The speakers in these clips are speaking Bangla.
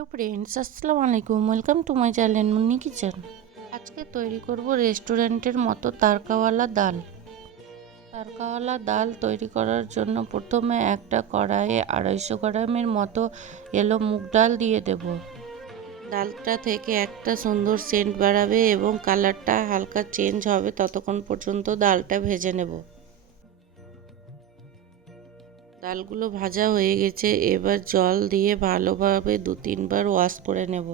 হ্যালো ফ্রেন্ডস, আসসালামু আলাইকুম। Welcome to my channel Munni kitchen. আজকে তৈরি করব রেস্টুরেন্টের মতো তারকাওয়ালা ডাল। তারকাওয়ালা ডাল তৈরি করার জন্য প্রথমে একটা কড়াইয়ে 250 গ্রামের মতো এলো মুগ ডাল দিয়ে দেব। ডালটা থেকে একটা সুন্দর সেন্ট বাড়াবে এবং কালারটা হালকা চেঞ্জ হবে, ততক্ষণ পর্যন্ত ডালটা ভেজে নেব। ডালগুলো ভাজা হয়ে গেছে, এবার জল দিয়ে ভালোভাবে 2-3 বার ওয়াশ করে নেব।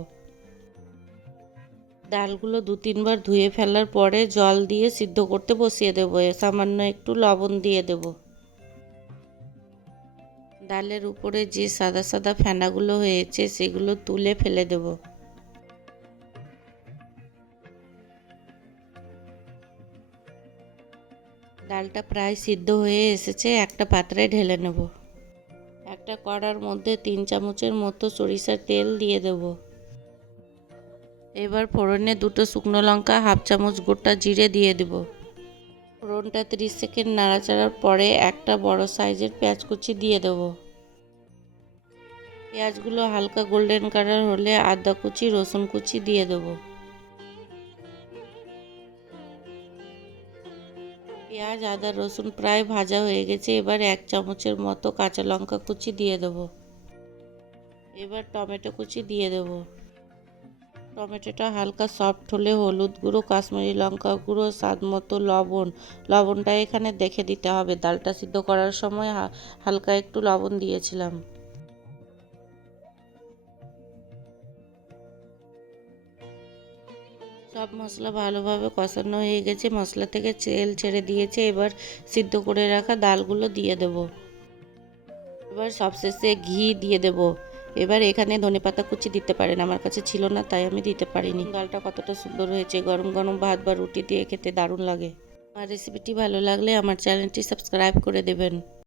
ডালগুলো 2-3 বার ধুয়ে ফেলার পরে জল দিয়ে সিদ্ধ করতে বসিয়ে দেব। সামান্য একটু লবণ দিয়ে দেব। ডালের উপরে যে সাদা সাদা ফেনাগুলো হয়েছে সেগুলো তুলে ফেলে দেব। ডালটা প্রায় সিদ্ধ হয়ে এসেছে, একটা পাত্রে ঢেলে নেব। একটা কড়ার মধ্যে 3 চামচের মতো সরিষার তেল দিয়ে দেব। এবার ফোড়নে 2টো শুকনো লঙ্কা, 1/2 চামচ গোটা জিরে দিয়ে দেব। ফোড়নটা 30 সেকেন্ড নাড়াচাড়ার পরে একটা বড় সাইজের পেঁয়াজ কুচি দিয়ে দেব। পেঁয়াজগুলো হালকা গোল্ডেন কালার হলে আদা কুচি, রসুন কুচি দিয়ে দেব। পেঁয়াজ, আদা, রসুন প্রায় ভাজা হয়ে গেছে, এবার 1 চামচের মতো কাঁচা লঙ্কা কুচি দিয়ে দেব। এবার টমেটো কুচি দিয়ে দেব। টমেটোটা হালকা সফট হলে হলুদ গুঁড়ো, কাশ্মীরি লঙ্কা গুঁড়ো, স্বাদ মতো লবণটা এখানে দেখে দিতে হবে। ডালটা সিদ্ধ করার সময় হালকা একটু লবণ দিয়েছিলাম। সব মশলা ভালোভাবে কষানো হয়ে গেছে, মশলা থেকে তেল ছেড়ে দিয়েছে। এবার সিদ্ধ করে রাখা ডালগুলো দিয়ে দেব। এবার সবশেষে ঘি দিয়ে দেব। এবার এখানে ধনেপাতা কুচি দিতে পারেন, আমার কাছে ছিল না তাই আমি দিতে পারিনি। ডালটা কতটা সুন্দর হয়েছে, গরম গরম ভাত বা রুটি দিয়ে খেতে দারুণ লাগে। আমার রেসিপিটি ভালো লাগলে আমার চ্যানেলটি সাবস্ক্রাইব করে দেবেন।